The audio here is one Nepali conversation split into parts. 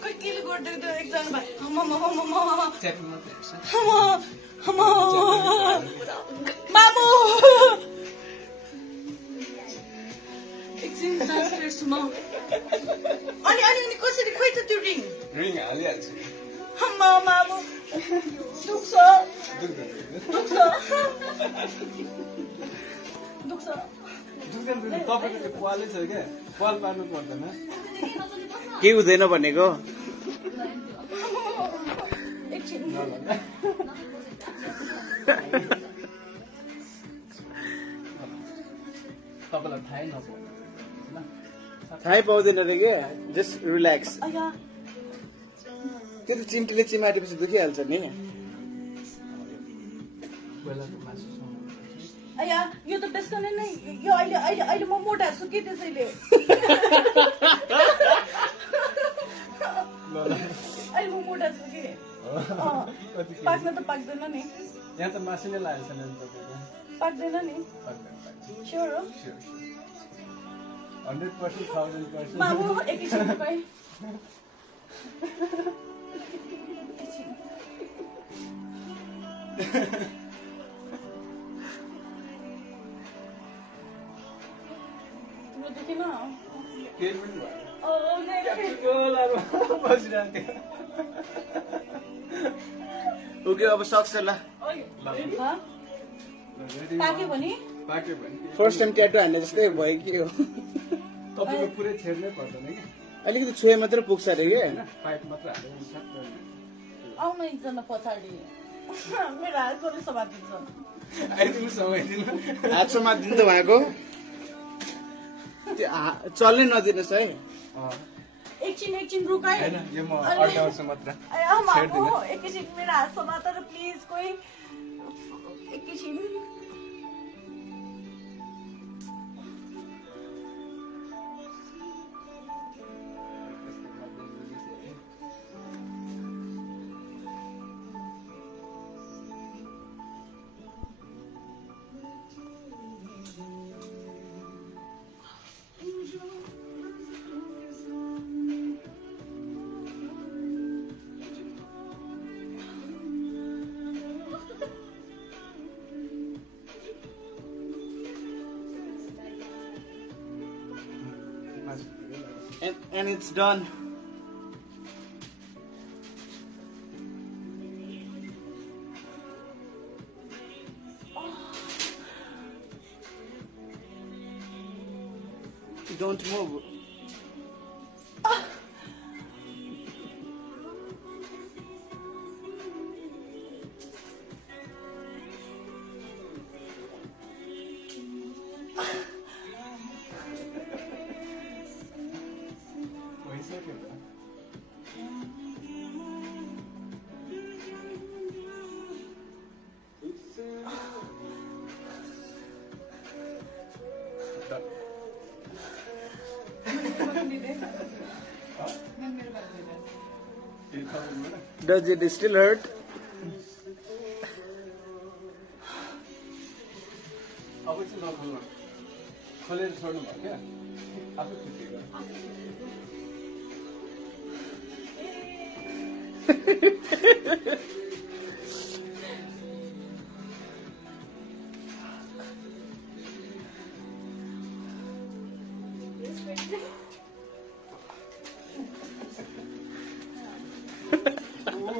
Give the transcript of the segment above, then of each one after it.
Kau kilo gordo itu exam ba? Mama. Mamu. Exam transfer semua. Ani kau sedih kau itu ring. Ring alias. Mamu. Duksa. तपाईँको पालै छ क्या पाल पार्नु पर्दैन के हुँदैन भनेको तपाईँलाई थाहै नपाउ थाहै पाउँदैन रे के जस्ट रिल्याक्स के त चिम्टीले चिमाटेपछि दुखिहाल्छ नि अया यो त बेस्कने नै यो अहिले म मोटा छु के त्यसैले अहिले म मोटा छु के पाक्न त पाक्दैन नि यहाँ त मासु नै लागेको छैन तपाईँको पाक्दैन नि स्योर हो 100% 1000% मामु एकैछिन तपाईँ देखेन केही पनि भयो ओके अब सक्छ ल पाक्यो भने फर्स्ट टाइम ट्याटु हान्ने जस्तै भयो कि हो तपाईँको पुरै छेड्नै पर्दैन कि अलिकति छुए मात्र पुग्छ अरे कि पाइप मात्र हालेर आउन एकजना पछाडि मेरो हातले समातिन्छ आइदिनु समय दिनु हात समातिदिनु त उहाँको चल्नै नदिनुहोस् है एकछिन रुकाइ हैन यो म अड्काउँछु मात्र एकैछिन मेरो हात समातेर प्लिज कोही एकैछिन And it's done. Don't move. Does it still hurt? अब चाहिँ नखोल्नु खोलेर छोड्नु भयो क्या आफै खुट्टी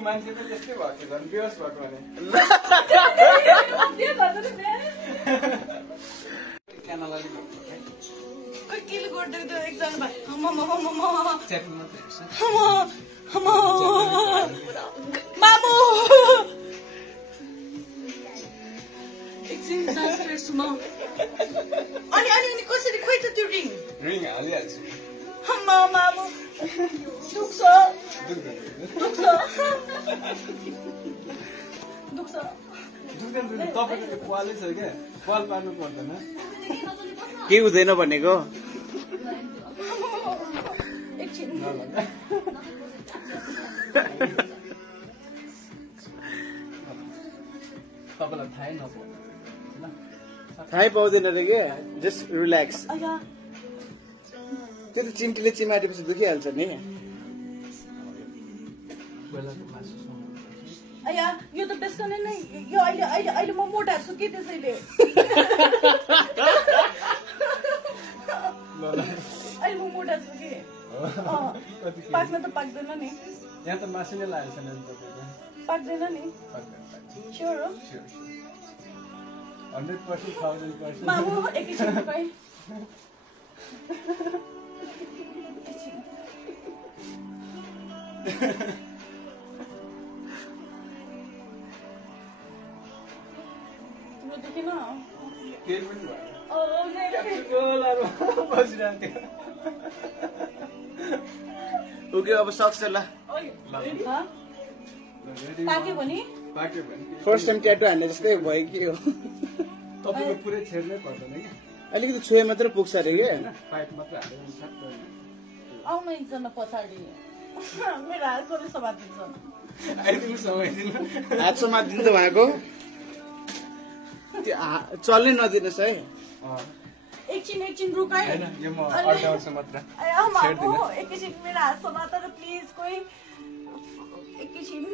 मान्छे पनि त्यस्तै भएको थियो झन् बेहोस भएको भने Kau kilo gordo itu exam ba? Mama. च्यापिङ मात्र हेर्छ Mamu. Exam transfer semua. Ani kau sedih kau itu ring. रिङ हालिहाल्छु Mamu. Duksa. तपाईँको त्यो पालै छ क्या पाल पार्नु पर्दैन के हुँदैन भनेको एकछिन तपाईँलाई थाहै नपाउ थाहै पाउँदैन रे के जस्ट रिल्याक्स अया के त्यो त चिम्टीले चिमाटेपछि दुखिहाल्छ नि। बेलाको मासु सुँगुर। अया यो त बेसकने नै यो अहिले अहिले अहिले म मोटा छु के त्यसैले अहिले म मोटा छु कि पाक्न त पाक्दैन नि। यहाँ त मासु नै लागेको छैन नि तपाईँको। पाक्दैन नि। स्योर हो 100% 1000%। मामु एकैछिन खै तिम्रो दुखेन? केही पनि भएन। ओके अब सक्छ ल। पाक्यो भने पाक्यो भने फर्स्ट टाइम ट्याटु हान्ने जस्तै भयो कि हो। तपाईँको पुरै छेड्नै पर्दैन कि अलिकति छुए मात्र पुग्छ अरे कि। पाइप मात्र हालेर हुन्छ। आउन एकजना पछाडि मेरो हात कसले समातिन्छ? आइदिनु समय दिनु। हात समातिदिनु त उहाँको त्यो चल्नै नदिनुहोस् है। एकछिन रुकाइ। हैन यो म अड्काउँछु मात्र। एकैछिन मेरो हात समात र प्लिज कोही एकैछिन।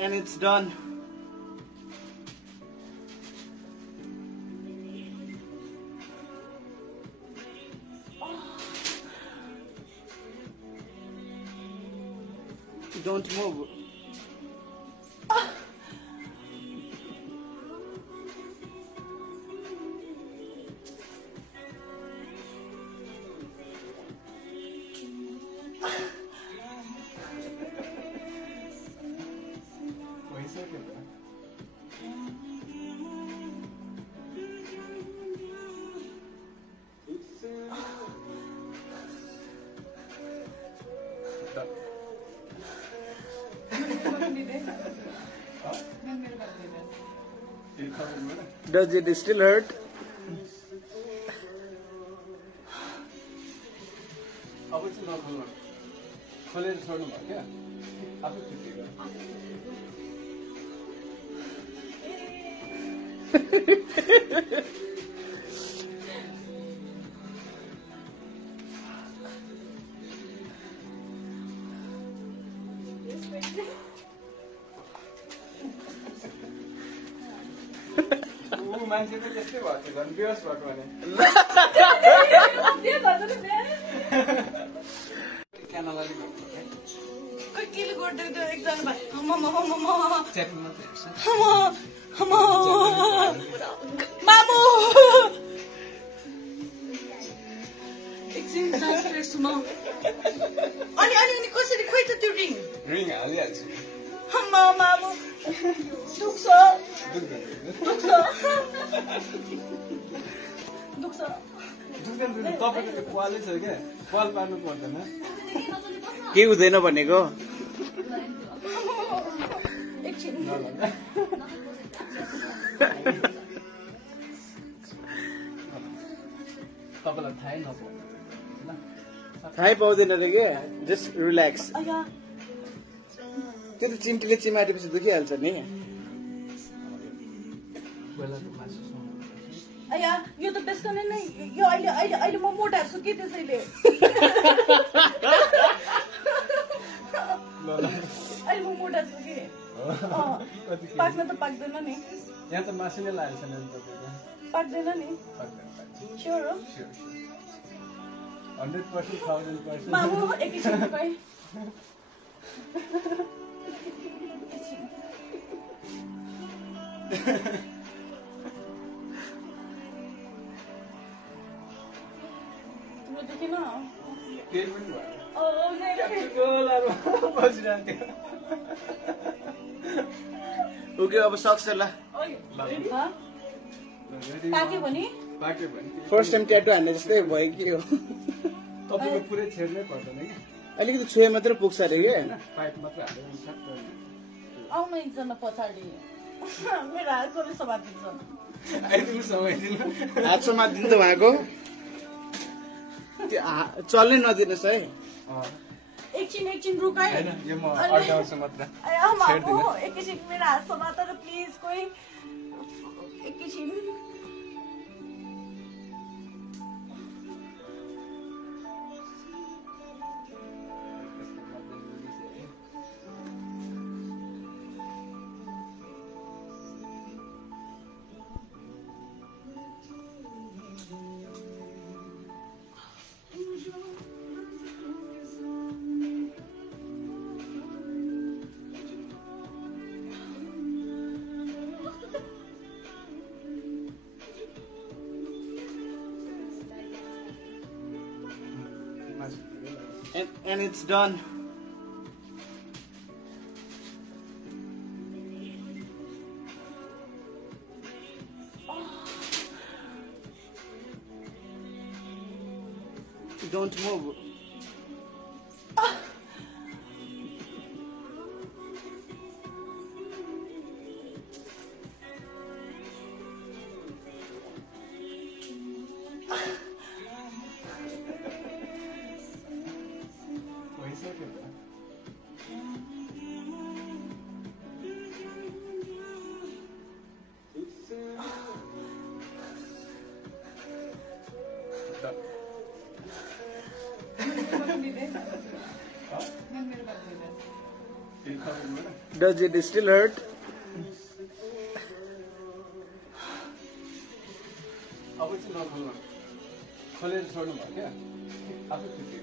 And it's done. Don't move. Does it still hurt? अब चाहिँ नखोल्नु। खोलेर छोड्नु भयो क्या आफै छुट्टियो। मान्छे पनि त्यस्तै भएको थियो झन् बेहोस भएको भने। केले गर्दै एकजना च्याप्नु मात्रै हेर्छ। मामु एकछिन सास फेर्छु म। अनि अनि अनि कसरी खोइ त त्यो रिङ हालिहाल्छु। मामु दुख्छ तपाईँको त्यो पालै छ क्या पाल पार्नु पर्दैन। के हुँदैन भनेको एकछिन तपाईँलाई थाहै नपाउनु थाहै पाउँदैन रे के। Just relax. अया त्यो त चिम्टीले चिमाटेपछि दुखिहाल्छ नि। बेलाको मासु सुँगुर। अया यो त बेसकने नै यो अहिले अहिले अहिले म मोटा छु कि त्यसैले अहिले म मोटा छु कि पाक्न त पाक्दैन नि। यहाँ त मासु नै लागेको छैन नि तपाईँको। पाक्दैन नि। स्योर हो 100% 1000%। मामु एकैछिन खै तिम्रो दुखेन? केही पनि भएन। ओके अब सक्छ ल। पाक्यो भने पाक्यो भने फर्स्ट टाइम ट्याटु हान्ने जस्तै भयो कि हो तपाईँको पुरै छेड्नै पर्दैन कि अलिकति छुए मात्र पुग्छ अरे कि पाइप मात्रै हालेर सक्छ आउनु एकजना पछाडि मेरो हातले समातिन्छ आइदिनु समाइदिनु हात समातिदिनु त उहाँको त्यो चल्नै नदिनुहोस् है एकछिन रुकाइ होइन यो म अड्काउँछु मात्र छेड्दिनँ एकैछिन मेरो हात समातेर प्लिज कोही एकैछिन and it's done. Don't move. Does it still hurt? अब चाहिँ नखोल्नु खोलेर छोड्नु भयो क्या आफै फिटिङ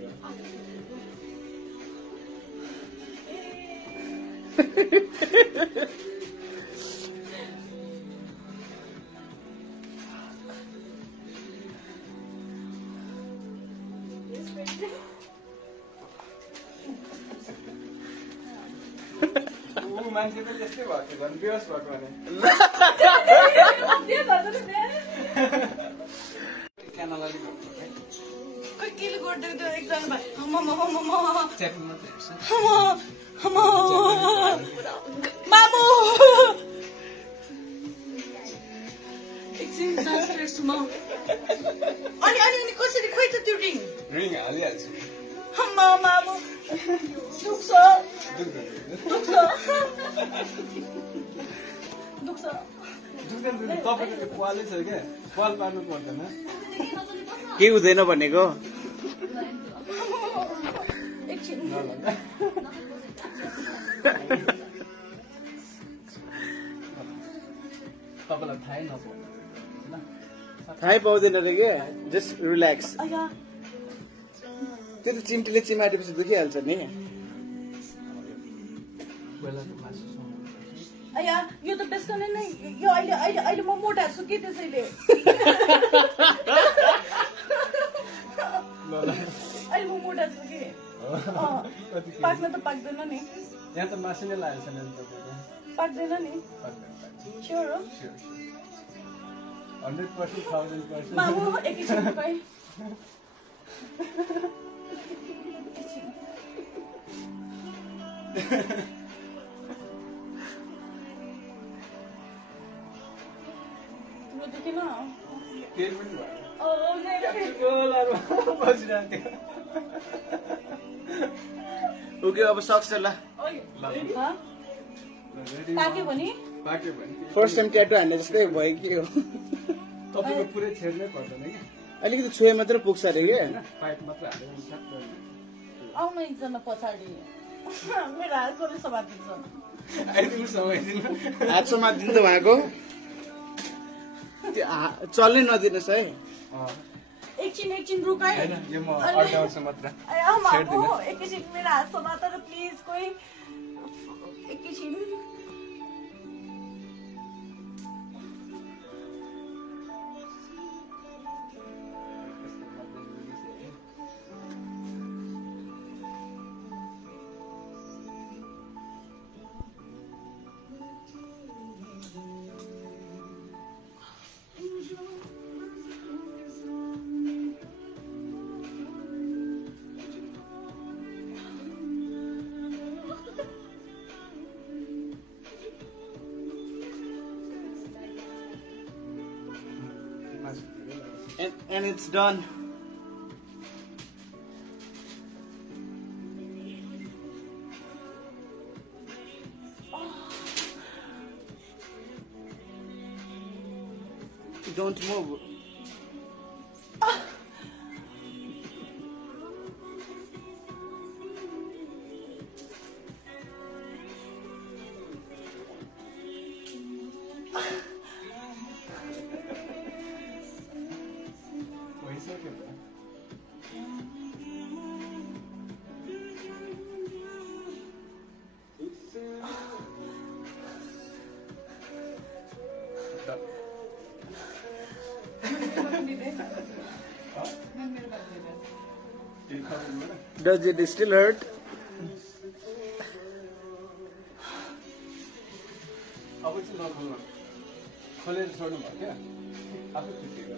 मान्छे पनि त्यस्तै भएको थियो झन् बेहोस भएको भने क्यानलाले गर्नु खोइ केले गरिदिएको त्यो एकजना च्याटिङ मात्रै हेर्छ मामु एकछिन सास फेर्छु म अनि कसरी खोइ त त्यो रिङ हालिहाल्छु मामु दुख्छ तपाईँको त्यो पालै छ क्या पाल पार्नु पर्दैन के हुँदैन भनेको एकछिन तपाईँलाई थाहै नपाउ थाहै पाउँदैन अरे के जस्ट रिल्याक्स अया त्यो त चिम्टीले चिमाटेपछि दुखिहाल्छ नि अया यो त बेसकनै नै यो अहिले म मोटा छु कि त्यसैले अहिले म मोटा छु कि पाक्न त पाक्दैन नि यहाँ त मासु नै लागेको छैन पाक्दैन नि स्योर हो 100% 1000% मामु एकैछिन रुकाइ तिम्रो दुखेन केही पनि भएन बसिरहेको थियो ओके अब सक्छ ल पाक्यो भने पाक्यो भने फर्स्ट टाइम ट्याटु हान्ने जस्तै भयो कि हो तपाईँको पुरै छेड्नै पर्दैन कि अलिकति छुए मात्र पुग्छ अरे कि पाइप मात्रै हालेर सक्छ आउनु एकजना पछाडि मेरो हातले समातिन्छ आइदिनु समाइदिनु हात समातिदिनु त उहाँको त्यो चल्नै नदिनुहोस् है एकछिन रुकाइ होइन यो म अड्काउँछु मात्र छेड्दिनँ एकैछिन मेरो हात समातेर प्लिज कोही एकैछिन And it's done. Don't move. Does it still hurt? अब चाहिँ नखोल्नु खोलेर छोड्नु भयो क्या आफै फिटियो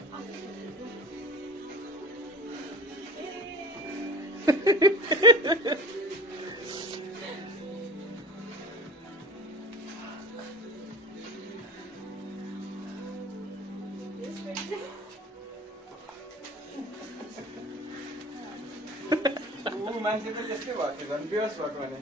मान्छे पनि त्यस्तै भएको थियो झन् बेहोस भएको भने